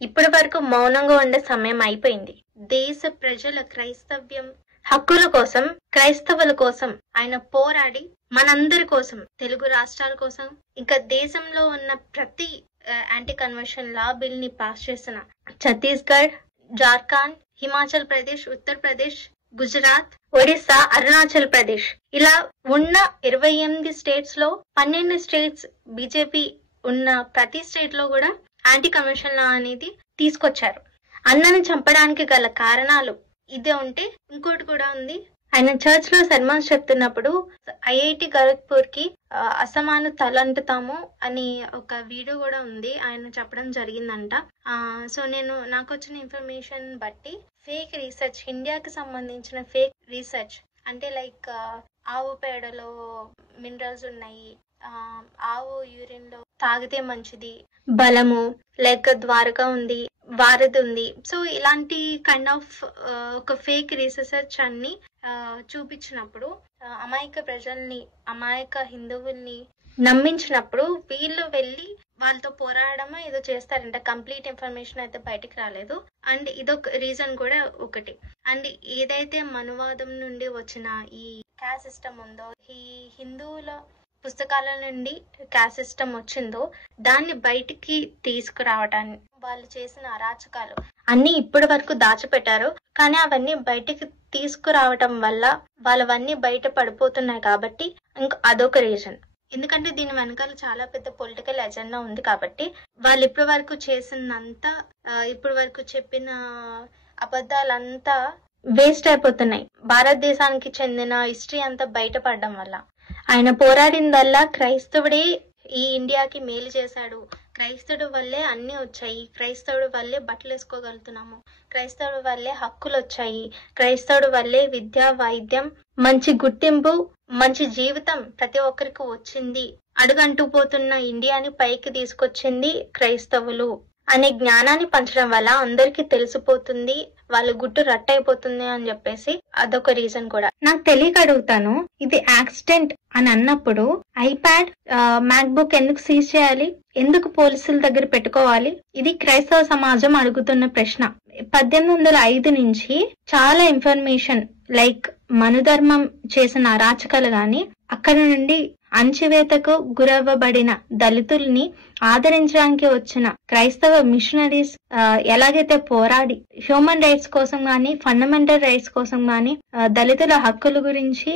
ఇప్పటి వరకు మౌనంగా ఉండే సమయం అయిపోయింది. దేశ ప్రజల క్రైస్తవ్యం హక్కుల కోసం, క్రైస్తవుల కోసం ఆయన పోరాడి మనందరి కోసం, తెలుగు రాష్ట్రాల కోసం, ఇంకా దేశంలో ఉన్న ప్రతి యాంటీ కన్వర్షన్ లా బిల్ ని పాస్ చేసిన ఛత్తీస్గఢ్, జార్ఖండ్, హిమాచల్ ప్రదేశ్, ఉత్తరప్రదేశ్, గుజరాత్, ఒడిస్సా, అరుణాచల్ ప్రదేశ్ ఇలా ఉన్న 28 స్టేట్స్ లో 12 స్టేట్స్ బీజేపీ ఉన్న ప్రతి స్టేట్ లో కూడా యాంటీ కన్వర్షన్ లా అనేది తీసుకొచ్చారు. అన్నని చంపడానికి గల కారణాలు ఇదే ఉంటే ఇంకోటి కూడా ఉంది. ఆయన చర్చ్ లో సర్మన్స్ చెప్తున్నప్పుడు ఐఐటి ఖరగ్పూర్ కి అసమాన తలంటుతాము అని ఒక వీడియో కూడా ఉంది, ఆయన చెప్పడం జరిగిందంట. సో నాకు వచ్చిన ఇన్ఫర్మేషన్ బట్టి ఫేక్ రీసెర్చ్, ఇండియాకి సంబంధించిన ఫేక్ రీసెర్చ్ అంటే లైక్ ఆవు పేడలో మినరల్స్ ఉన్నాయి, ఆవు యూరిన్ లో తాగితే మంచిది, బలము, లైక్ ద్వారకా ఉంది, వారధి ఉంది. సో ఇలాంటి కైండ్ ఆఫ్ ఒక ఫేక్ రీసెర్చ్ అన్ని చూపించినప్పుడు అమాయక ప్రజల్ని, అమాయక హిందువుల్ని నమ్మించినప్పుడు వీళ్ళు వెళ్ళి వాళ్ళతో పోరాడమో ఏదో చేస్తారంట. కంప్లీట్ ఇన్ఫర్మేషన్ అయితే బయటికి రాలేదు. అండ్ ఇదొక రీజన్ కూడా ఒకటి. అండ్ ఏదైతే మనువాదం నుండి వచ్చిన ఈ క్యాస్ట్ సిస్టమ్ ఉందో, ఈ హిందువుల పుస్తకాల నుండి క్యాస్ట్ సిస్టమ్ వచ్చిందో దాన్ని బయటికి తీసుకురావటాన్ని వాళ్ళు చేసిన అరాచకాలు అన్ని ఇప్పటి వరకు దాచిపెట్టారు. కానీ అవన్నీ బయటికి తీసుకురావటం వల్ల వాళ్ళవన్నీ బయట పడిపోతున్నాయి కాబట్టి ఇంకా అదొక రీజన్. ఎందుకంటే దీని వెనకాల చాలా పెద్ద పొలిటికల్ ఎజెండా ఉంది కాబట్టి వాళ్ళు ఇప్పటి వరకు చేసినంతా, ఇప్పటి వరకు చెప్పిన అబద్ధాలంతా వేస్ట్ అయిపోతున్నాయి. భారతదేశానికి చెందిన హిస్టరీ అంతా బయటపడడం వల్ల. ఆయన పోరాడిందల్లా క్రైస్తవుడే ఈ ఇండియాకి మేలు చేశాడు, క్రైస్తవుడు వల్లే అన్ని వచ్చాయి, క్రైస్తవుడు వల్లే బట్టలు వేసుకోగలుగుతున్నాము, క్రైస్తవుడు వల్లే హక్కులు వచ్చాయి, క్రైస్తవుడు వల్లే విద్య, వైద్యం, మంచి గుర్తింపు, మంచి జీవితం ప్రతి ఒక్కరికి వచ్చింది, అడుగంటూ పోతున్న ఇండియాని పైకి తీసుకొచ్చింది క్రైస్తవులు అనే జ్ఞానాన్ని పంచడం వల్ల అందరికి తెలిసిపోతుంది, వాళ్ళ గుట్టు రట్టయిపోతుంది అని చెప్పేసి అదొక రీజన్ కూడా. నాకు తెలియక అడుగుతాను, ఇది యాక్సిడెంట్ అని అన్నప్పుడు ఐప్యాడ్, మ్యాక్బుక్ ఎందుకు సీజ్ చేయాలి, ఎందుకు పోలీసుల దగ్గర పెట్టుకోవాలి? ఇది క్రైస్తవ సమాజం అడుగుతున్న ప్రశ్న. 1805 నుంచి చాలా ఇన్ఫర్మేషన్ లైక్ మనుధర్మం చేసిన అరాచకాలు గాని, అక్కడ నుండి అణచివేతకు గురవ్వబడిన దళితుల్ని ఆదరించడానికి వచ్చిన క్రైస్తవ మిషనరీస్ ఎలాగైతే పోరాడి హ్యూమన్ రైట్స్ కోసం గాని, ఫండమెంటల్ రైట్స్ కోసం గాని, దళితుల హక్కుల గురించి,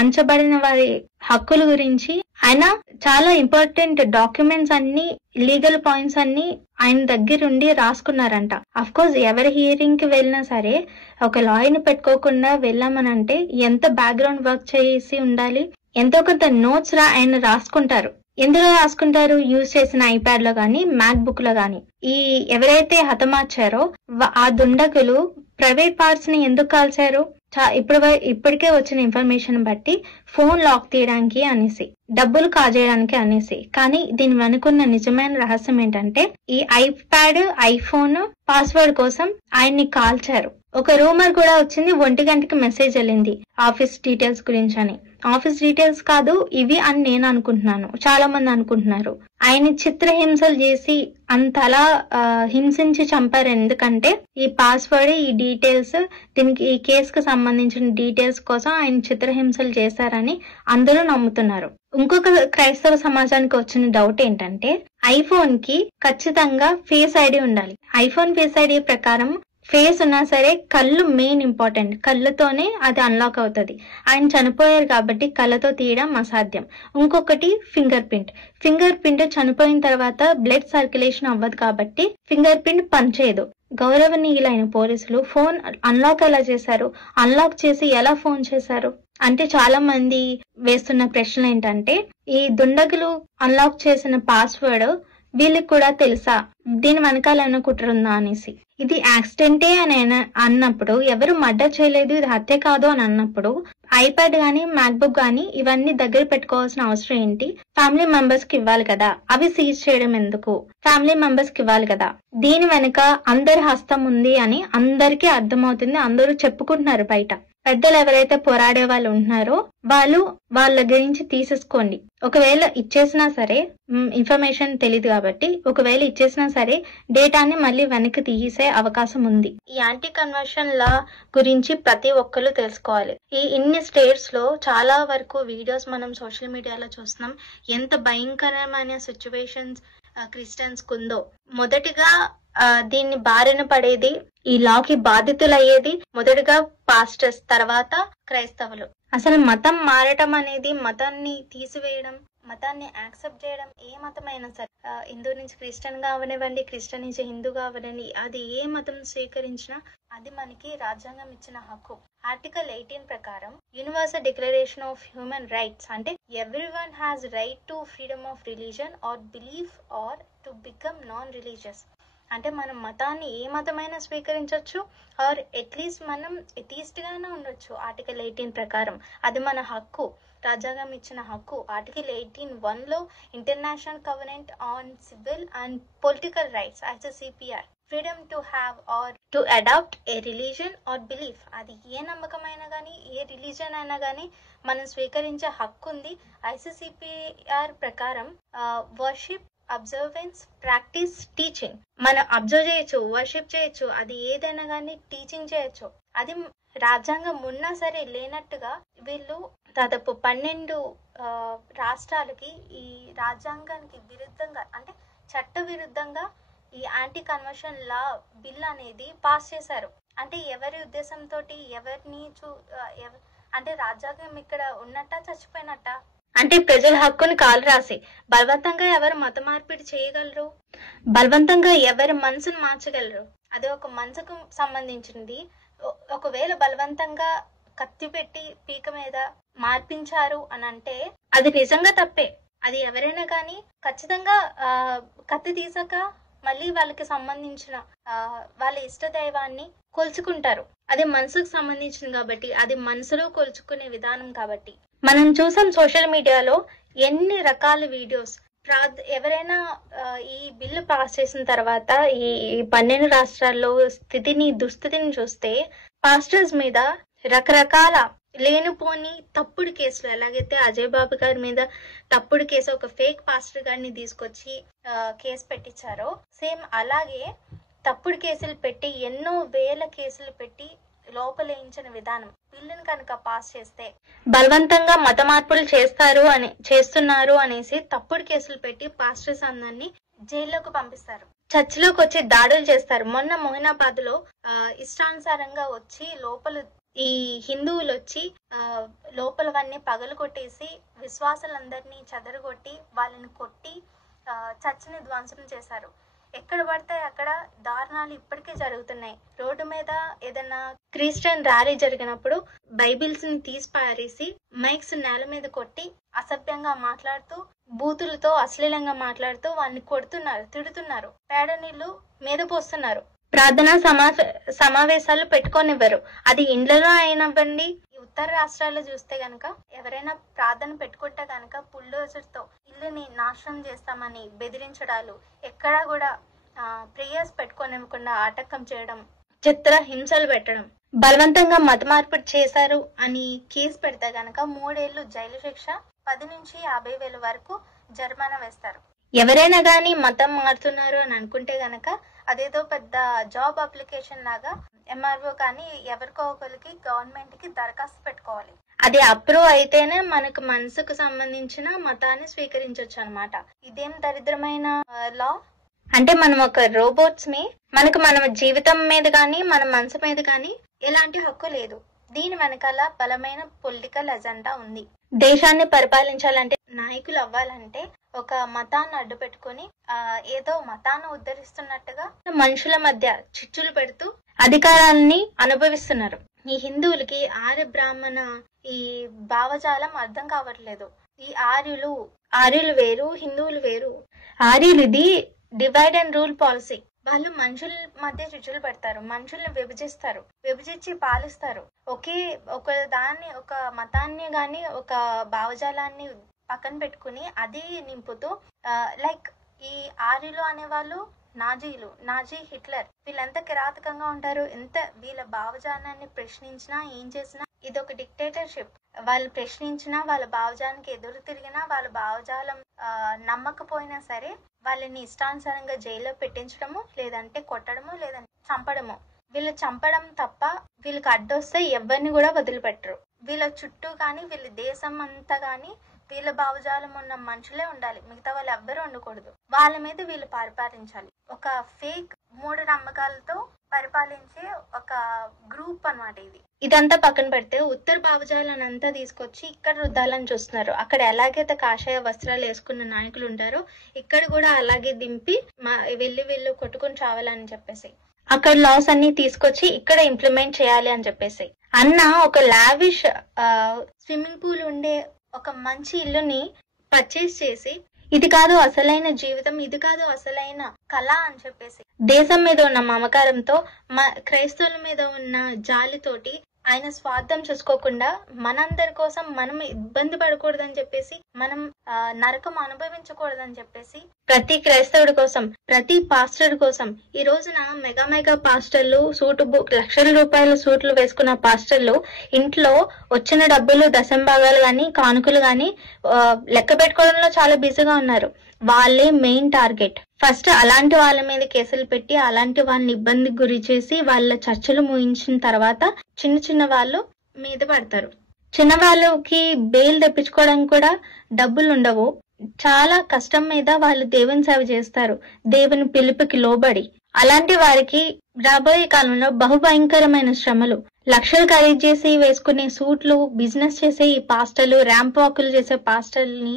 అంచబడిన వారి హక్కుల గురించి ఆయన చాలా ఇంపార్టెంట్ డాక్యుమెంట్స్ అన్ని, లీగల్ పాయింట్స్ అన్ని ఆయన దగ్గరుండి రాసుకున్నారంట. అఫ్ కోర్స్ ఎవరి హియరింగ్ కి వెళ్ళినా సరే ఒక లాయర్ని పెట్టుకోకుండా వెళ్ళామనంటే ఎంత బ్యాక్గ్రౌండ్ వర్క్ చేసి ఉండాలి, ఎంతో కొంత నోట్స్ ఆయన రాసుకుంటారు. ఎందులో రాసుకుంటారు? యూజ్ చేసిన ఐప్యాడ్ లో గాని, మ్యాక్ బుక్ లో గాని. ఈ ఎవరైతే హతమార్చారో ఆ దుండగులు ప్రైవేట్ పార్ట్స్ ని ఎందుకు కాల్చారు? ఇప్పటికే వచ్చిన ఇన్ఫర్మేషన్ బట్టి ఫోన్ లాక్ తీయడానికి అనేసి, డబ్బులు కాజేయడానికి అనేసి. కానీ దీని వెనుకున్న నిజమైన రహస్యం ఏంటంటే ఈ ఐప్యాడ్, ఐఫోన్ పాస్వర్డ్ కోసం ఆయన్ని కాల్చారు. ఒక రూమర్ కూడా వచ్చింది, 1 గంటకి మెసేజ్ వెళ్ళింది ఆఫీస్ డీటెయిల్స్ గురించి అని. ఆఫీస్ డీటెయిల్స్ కాదు ఇవి అని నేను అనుకుంటున్నాను, చాలా మంది అనుకుంటున్నారు. ఆయన చిత్రహింసలు చేసి అంతలా హింసించి చంపారు. ఎందుకంటే ఈ పాస్వర్డ్, ఈ డీటెయిల్స్, దీనికి ఈ కేసుకు సంబంధించిన డీటెయిల్స్ కోసం ఆయన చిత్రహింసలు చేశారని అందరూ నమ్ముతున్నారు. ఇంకొక క్రైస్తవ సమాజానికి వచ్చిన డౌట్ ఏంటంటే ఐఫోన్ కి ఖచ్చితంగా ఫేస్ ఐడి ఉండాలి. ఐఫోన్ ఫేస్ ఐడి ప్రకారం ఫేస్ ఉన్నా సరే కళ్ళు మెయిన్ ఇంపార్టెంట్, కళ్ళతోనే అది అన్లాక్ అవుతుంది. ఆయన చనిపోయారు కాబట్టి కళ్ళతో తీయడం అసాధ్యం. ఇంకొకటి ఫింగర్ ప్రింట్ చనిపోయిన తర్వాత బ్లడ్ సర్క్యులేషన్ అవ్వదు కాబట్టి ఫింగర్ ప్రింట్ పనిచేయదు. గౌరవనీయులైన పోలీసులు ఫోన్ అన్లాక్ ఎలా చేశారు, అన్లాక్ చేసి ఎలా ఫోన్ చేశారు అంటే చాలా మంది వేస్తున్న ప్రశ్నలు ఏంటంటే ఈ దుండగులు అన్లాక్ చేసిన పాస్వర్డ్ వీళ్ళకి కూడా తెలుసా, దీని వెనకాలైనా కుట్ర ఉందా అనేసి. ఇది యాక్సిడెంటే అని అన్నప్పుడు, ఎవరు మర్డర్ చేయలేదు, ఇది హత్య కాదు అని అన్నప్పుడు ఐప్యాడ్ గానీ, మ్యాక్బుక్ గానీ ఇవన్నీ దగ్గర పెట్టుకోవాల్సిన అవసరం ఏంటి? ఫ్యామిలీ మెంబర్స్ కి ఇవ్వాలి కదా, అవి సీజ్ చేయడం ఎందుకు? ఫ్యామిలీ మెంబర్స్ కి ఇవ్వాలి కదా. దీని వెనక అందరి హస్తం ఉంది అని అందరికీ అర్థమవుతుంది, అందరూ చెప్పుకుంటున్నారు బయట. పెద్దలు ఎవరైతే పోరాడే వాళ్ళు ఉంటున్నారో వాళ్ళ గురించి తీసేసుకోండి. ఒకవేళ ఇచ్చేసినా సరే ఇన్ఫర్మేషన్ తెలియదు కాబట్టి ఒకవేళ ఇచ్చేసినా సరే డేటాని మళ్ళీ వెనక్కి తీసే అవకాశం ఉంది. ఈ యాంటీ కన్వర్షన్ లా గురించి ప్రతి ఒక్కరు తెలుసుకోవాలి. ఇన్ని స్టేట్స్ లో చాలా వరకు వీడియోస్ మనం సోషల్ మీడియాలో చూస్తున్నాం. ఎంత భయంకరమైన సిచ్యువేషన్స్ క్రిస్టియన్స్ కుందో. మొదటిగా దీన్ని బారిన పడేది, ఈ లాకి బాధితులయ్యేది మొదటిగా పాస్టర్స్, తర్వాత క్రైస్తవులు. అసలు మతం మారటం అనేది, మతాన్ని తీసివేయడం, మతాన్ని యాక్సెప్ట్ చేయడం, ఏ మతమైనా సరే, హిందూ నుంచి క్రిస్టియన్ గా అవనివ్వండి, క్రిస్టియన్ నుంచి హిందూగా అవనండి, అది ఏ మతం స్వీకరించినా అది మనకి రాజ్యాంగం ఇచ్చిన హక్కు. ఆర్టికల్ 18 ప్రకారం universal declaration of human rights అంటే everyone has right to freedom of religion or belief or to become non religious. అంటే మనం మతాన్ని ఏ మతమైనా స్వీకరించవచ్చు, ఆర్ అట్లీస్ట్ మనం ఎథీస్ట్ గానే ఉండొచ్చు. ఆర్టికల్ 18 ప్రకారం అది మన హక్కు, రాజ్యాంగం ఇచ్చిన హక్కు. Article 18(1) international covenant on civil and political rights ICCPR, freedom to have or to adopt a religion or belief. అది ఏ నమ్మకమైనా కానీ, ఏ రిలీజన్ అయినా కానీ మనం స్వీకరించే హక్కు ఉంది. ICCPR ప్రకారం వర్షిప్, అబ్జర్వెన్స్, ప్రాక్టీస్, టీచింగ్ మనం అబ్జర్వ్ చేయొచ్చు, వర్షిప్ చేయొచ్చు, అది ఏదైనా కానీ టీచింగ్ చేయొచ్చు. అది రాజ్యాంగం ఉన్నా సరే లేనట్టుగా వీళ్ళు దాదాపు 12 రాష్ట్రాలకి ఈ రాజ్యాంగానికి విరుద్ధంగా అంటే చట్ట విరుద్ధంగా ఈ యాంటీ కన్వర్షన్ లా బిల్ అనేది పాస్ చేశారు. అంటే ఎవరి ఉద్దేశంతో, ఎవరిని అంటే రాజ్యాంగం ఇక్కడ ఉన్నట్ట చచ్చిపోయినట్ట? అంటే ప్రజల హక్కుని కాలు రాసి బలవంతంగా ఎవరు మత మార్పిడి చేయగలరు? బలవంతంగా ఎవరి మనసును మార్చగలరు? అది ఒక మనసుకు సంబంధించింది. ఒకవేళ బలవంతంగా కత్తి పెట్టి పీక మీద మార్పించారు అని అంటే అది నిజంగా తప్పే. అది ఎవరైనా కానీ ఖచ్చితంగా కత్తి తీసాక మళ్ళీ వాళ్ళకి సంబంధించిన వాళ్ళ ఇష్ట దైవాన్ని కొలుచుకుంటారు. అది మనసుకు సంబంధించింది కాబట్టి, అది మనసులో కొలుచుకునే విధానం కాబట్టి. మనం చూసాం సోషల్ మీడియాలో ఎన్ని రకాల వీడియోస్. ఎవరైనా ఈ బిల్లు పాస్ చేసిన తర్వాత ఈ 12 రాష్ట్రాల్లో దుస్థితిని చూస్తే పాస్టర్స్ మీద రకరకాల లేనిపోని తప్పుడు కేసులు, ఎలాగైతే అజయ్ బాబు గారి మీద తప్పుడు కేసు, ఒక ఫేక్ పాస్టర్ గారిని తీసుకొచ్చి కేసు పెట్టించారో, సేమ్ అలాగే తప్పుడు కేసులు పెట్టి ఎన్నో వేల కేసులు పెట్టి లోపలేయించిన విధానం బిల్లును కనుక పాస్ చేస్తే బలవంతంగా మత మార్పులు చేస్తున్నారు అనేసి తప్పుడు కేసులు పెట్టి పాస్టర్స్ అందరినీ జైల్లోకి పంపిస్తారు, చర్చిలోకి వచ్చి దాడులు చేస్తారు. మొన్న మొహినాబాద్ లో ఇష్టానుసారంగా వచ్చి ఈ హిందువులు వచ్చి లోపలవన్నీ పగలు కొట్టేసి విశ్వాసులందరినీ చెదరగొట్టి వాళ్ళని కొట్టి చర్చిని ధ్వంసం చేశారు. ఎక్కడ పడితే అక్కడ దారుణాలు ఇప్పటికే జరుగుతున్నాయి. రోడ్డు మీద ఏదైనా క్రిస్టియన్ ర్యాలీ జరిగినప్పుడు బైబిల్స్ ని తీసి పారేసి మైక్స్ నేల మీద కొట్టి అసభ్యంగా మాట్లాడుతూ, బూతులతో అశ్లీలంగా మాట్లాడుతూ వాళ్ళని కొడుతున్నారు, తిడుతున్నారు, పేడ నీళ్లు మీద పోస్తున్నారు. ప్రార్థనా సమావేశాలు పెట్టుకోనివ్వరు. అది ఇండ్లలో అయినవ్వండి. ఉత్తర రాష్ట్రాల్లో చూస్తే గనక ఎవరైనా ప్రార్థన పెట్టుకుంటే గనక బుల్డోజర్తో ఇల్లుని నాశనం చేస్తామని బెదిరించడాలు, ఎక్కడా కూడా ప్రేయర్స్ పెట్టుకోనివ్వకుండా ఆటంకం చేయడం, చిత్ర హింసలు పెట్టడం, బలవంతంగా మత మార్పిడి చేశారు అని కేసు పెడితే గనక 3 ఏళ్లు జైలు శిక్ష, 10 నుంచి 50,000 వరకు జరిమానా వేస్తారు. ఎవరైనా గానీ మతం మారుతున్నారు అని అనుకుంటే గనక అదేదో పెద్ద జాబ్ అప్లికేషన్ లాగా MRO కానీ ఎవరికో ఒకరికి గవర్నమెంట్ కి దరఖాస్తు పెట్టుకోవాలి. అది అప్రూవ్ అయితేనే మనకు మనసుకు సంబంధించిన మతాన్ని స్వీకరించవచ్చు అన్నమాట. ఇదేం దరిద్రమైన లా అంటే మనం ఒక రోబోట్స్ మనకు మన జీవితం మీద కానీ మన మనసు మీద కానీ ఎలాంటి హక్కు లేదు. దీని వెనకాల బలమైన పొలిటికల్ ఎజెండా ఉంది. దేశాన్ని పరిపాలించాలంటే, నాయకులు అవ్వాలంటే ఒక మతాన్ని అడ్డు పెట్టుకుని ఏదో మతాన్ని ఉద్ధరిస్తున్నట్టుగా మనుషుల మధ్య చిచ్చులు పెడుతూ అధికారాన్ని అనుభవిస్తున్నారు. ఈ హిందువులకి ఆర్య బ్రాహ్మణ ఈ భావజాలం అర్థం కావట్లేదు. ఈ ఆర్యులు వేరు, హిందువులు వేరు. ఆర్యులది డివైడ్ అండ్ రూల్ పాలసీ. వాళ్ళు మనుషుల మధ్య చిచ్చులు పెడతారు, మనుషుల్ని విభజించి పాలిస్తారు. ఒక మతాన్ని గాని ఒక భావజాలాన్ని పక్కన పెట్టుకుని అది నింపుతూ లైక్ ఈ ఆర్యులు అనేవాళ్ళు నాజీ హిట్లర్ వీళ్ళెంత కిరాతకంగా ఉంటారు. ఎంత వీళ్ళ భావజాలాన్ని ప్రశ్నించినా ఏం చేసినా ఇది ఒక డిక్టేటర్షిప్. వాళ్ళు ప్రశ్నించినా, వాళ్ళ భావజాలానికి ఎదురు తిరిగినా, వాళ్ళ భావజాలం నమ్మకపోయినా సరే వాళ్ళని ఇష్టానుసారంగా జైల్లో పెట్టించడము, లేదంటే కొట్టడము, లేదంటే చంపడము. వీళ్ళు చంపడం తప్ప వీళ్ళకి అడ్డొస్తే ఎవరిని కూడా వదిలిపెట్టరు. వీళ్ళ చుట్టూ కానీ వీళ్ళ దేశం అంతా కానీ వీళ్ళ భావజాలం ఉన్న మనుషులే ఉండాలి, మిగతా వాళ్ళు ఎవ్వరూ ఉండకూడదు. వాళ్ళ మీద వీళ్ళు పరిపాలించాలి. ఒక ఫేక్ మూఢ నమ్మకాలతో పరిపాలించే ఒక గ్రూప్ అన్నమాట ఇది. ఇదంతా పక్కన పెడితే ఉత్తర భావజాలను అంతా తీసుకొచ్చి ఇక్కడ రుద్దాలని చూస్తున్నారు. అక్కడ ఎలాగైతే కాషాయ వస్త్రాలు వేసుకున్న నాయకులు ఉంటారో ఇక్కడ కూడా అలాగే దింపి వీళ్ళు కొట్టుకుని చావాలని చెప్పేసి అక్కడ లాస్ అన్ని తీసుకొచ్చి ఇక్కడ ఇంప్లిమెంట్ చేయాలి అని చెప్పేసి అన్న ఒక లావిష్ స్విమ్మింగ్ పూల్ ఉండే ఒక మంచి ఇల్లుని పర్చేస్ చేసి ఇది కాదు అసలైన జీవితం, ఇది కాదు అసలైన కళ అని చెప్పేసి దేశం మీద ఉన్న మమకారంతో క్రైస్తవుల మీద ఉన్న జాలితోటి ఆయన స్వార్థం చూసుకోకుండా మనందరి కోసం మనం ఇబ్బంది పడకూడదని చెప్పేసి, మనం నరకం అనుభవించకూడదని చెప్పేసి ప్రతి క్రైస్తవుడి కోసం, ప్రతి పాస్టర్ కోసం ఈ రోజున మెగా పాస్టర్లు లక్షల రూపాయల సూట్లు వేసుకున్న పాస్టర్లు ఇంట్లో వచ్చిన డబ్బులు దశంభాగాలు గాని కానుకలు గాని లెక్క పెట్టుకోవడంలో చాలా బిజీగా ఉన్నారు. వాళ్ళే మెయిన్ టార్గెట్. ఫస్ట్ అలాంటి వాళ్ళ మీద కేసులు పెట్టి అలాంటి వాళ్ళని ఇబ్బందికి గురి చేసి వాళ్ళ చర్చలు ముగించిన తర్వాత చిన్న వాళ్ళు మీద పడతారు. చిన్న వాళ్ళకి బెయిల్ తెప్పించుకోవడానికి కూడా డబ్బులు ఉండవు. చాలా కష్టం మీద వాళ్ళు దేవుని సేవ చేస్తారు, దేవుని పిలుపుకి లోబడి. అలాంటి వారికి రాబోయే కాలంలో బహుభయంకరమైన శ్రమలు. లక్షలు ఖరీదు చేసి వేసుకునే సూట్లు, బిజినెస్ చేసే ఈ పాస్టర్లు, ర్యాంప్ వాకులు చేసే పాస్టర్ని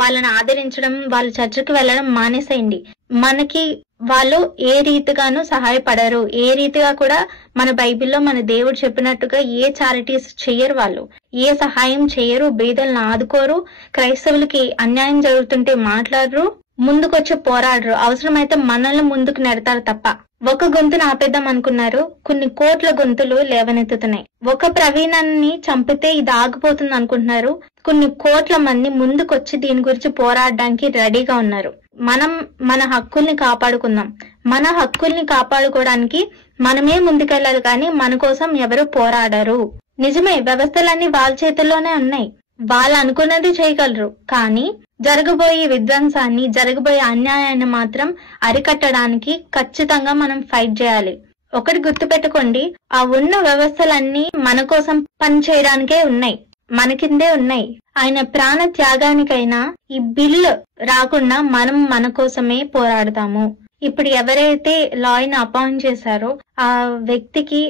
వాళ్ళని ఆదరించడం, వాళ్ళ చర్చకి వెళ్ళడం మానేసేయండి. మనకి వాళ్ళు ఏ రీతిగానూ సహాయపడరు. ఏ రీతిగా కూడా మన బైబిల్లో మన దేవుడు చెప్పినట్టుగా ఏ చారిటీస్ చెయ్యరు, వాళ్ళు ఏ సహాయం చేయరు, బీదలను ఆదుకోరు, క్రైస్తవులకి అన్యాయం జరుగుతుంటే మాట్లాడరు, ముందుకొచ్చి పోరాడరు. అవసరమైతే మనల్ని ముందుకు నెడతారు తప్ప. ఒక గొంతును ఆపేద్దాం అనుకున్నారు, కొన్ని కోట్ల గొంతులు లేవనెత్తుతున్నాయి. ఒక ప్రవీణాన్ని చంపితే ఇది ఆగిపోతుంది అనుకుంటున్నారు, కొన్ని కోట్ల మంది ముందుకొచ్చి దీని గురించి పోరాడడానికి రెడీగా ఉన్నారు. మనం మన హక్కుల్ని కాపాడుకుందాం. మన హక్కుల్ని కాపాడుకోవడానికి మనమే ముందుకెళ్ళాలి, కానీ మన కోసం ఎవరు పోరాడరు. నిజమే, వ్యవస్థలన్నీ వాళ్ళ చేతుల్లోనే ఉన్నాయి, వాళ్ళు అనుకున్నది చేయగలరు. కానీ జరగబోయే విధ్వంసాన్ని, జరగబోయే అన్యాయాన్ని మాత్రం అరికట్టడానికి ఖచ్చితంగా మనం ఫైట్ చేయాలి. ఒకటి గుర్తుపెట్టుకోండి, ఆ ఉన్న వ్యవస్థలన్నీ మన కోసం పని చేయడానికే ఉన్నాయి, మన కిందే ఉన్నాయి. ఆయన ప్రాణ త్యాగానికైనా ఈ బిల్లు రాకుండా మనం మన కోసమే పోరాడతాము. ఇప్పుడు ఎవరైతే లాయర్ని అపాయింట్ చేశారో ఆ వ్యక్తికి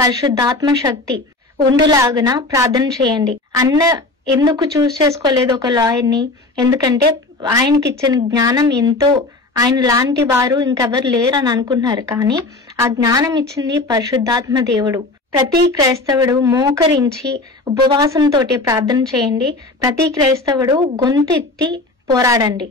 పరిశుద్ధాత్మ శక్తి ఉండులాగున ప్రార్థన చేయండి. ఎందుకు చూస్ చేసుకోలేదు ఒక లాయర్ని? ఎందుకంటే ఆయనకి ఇచ్చిన జ్ఞానం ఎంతో, ఆయన లాంటి వారు ఇంకెవరు లేరు అని అనుకుంటున్నారు, కానీ ఆ జ్ఞానం ఇచ్చింది పరిశుద్ధాత్మ దేవుడు. ప్రతి క్రైస్తవుడు మోకరించి ఉపవాసంతో ప్రార్థన చేయండి. ప్రతి క్రైస్తవుడు గొంతెత్తి పోరాడండి.